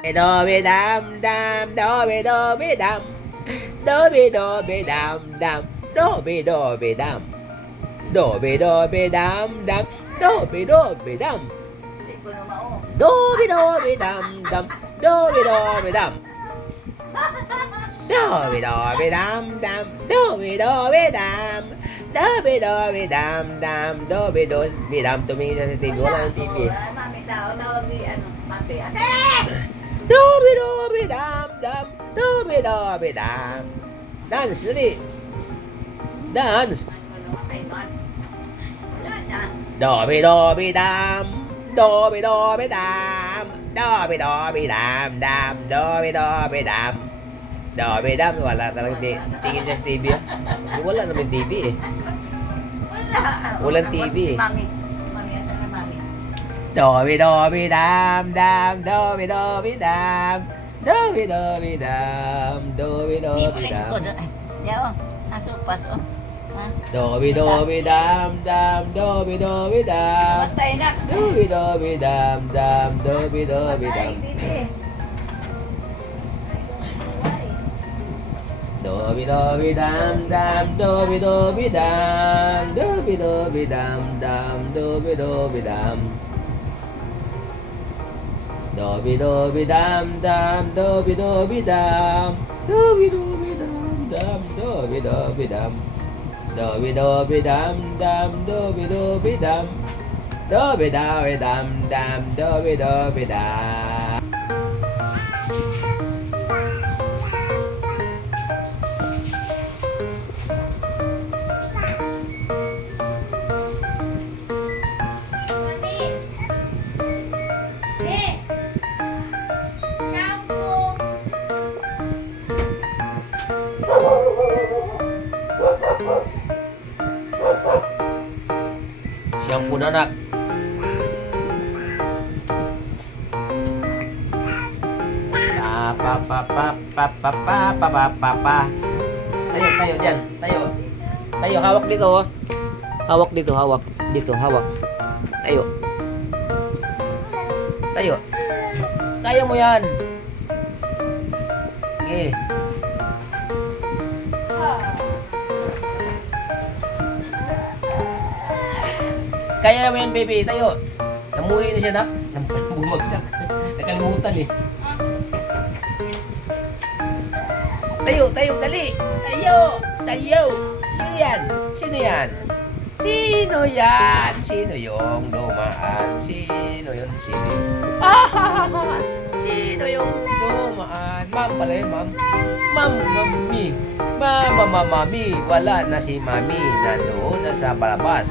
Do be dam dam do be dam do be dam dam do be dam do be dam dam do be dam Hindi ko na mao. do be dam dam do be dam do be dam dam do be dam do be dam dam do be dam tumingin siya sa TV wala ng TV Mami tao tawag ni ano, mati. Ate! do be dam dam do be dam dance dali dance Ano kay man? Wala na. do be dam do be dam do be dam dam do be dam wala talagang tingin siya sa TV wala naman TV eh Wala. Walang TV eh. Mami. Mami, asan na mami? do be dam dam do be dam do be Hindi mo lang ko dam doon. Yaw, asupas oh. Ha? do be dam dam do be dam Matay na. do be dam dam do be dam Matay, titi. do be dam dam do be dam do be dam dam do be dam do be dam dam do be dam do be dam dam do be dam do be dam dam do be dam do be dam dam do be dam Shampoo na nak. Pa. Tayo diyan. Tayo hawak dito. Oh. Hawak dito, hawak. Dito, hawak. Tayo. Kaya mo yan. Okay. Kaya mo yan, baby. Tayo. Namuhi na siya, nak. Bumagsak. Nakalimutan eh. Tayo, dali. Tayo. Sino yan? Sino yung dumaan? Sino yung? Sino yung dumaan? Ma'am pala yun, ma'am. Mami. Mami. Wala na si mami. Nandoon na sa palabas.